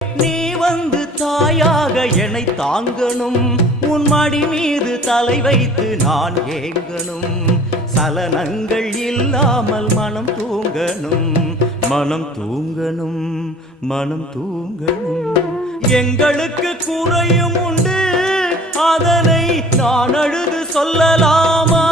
நீ வந்து தாயாக என்னை தாங்கணும், உன் மடி மீது தலை வைத்து நான் ஏங்கணும். சலனங்கள் இல்லாமல் மனம் தூங்கணும், மனம் தூங்கணும், மனம் தூங்கணும். எங்களுக்கு குறையும் உண்டு, அதனை நான் அழுது சொல்லலாமா?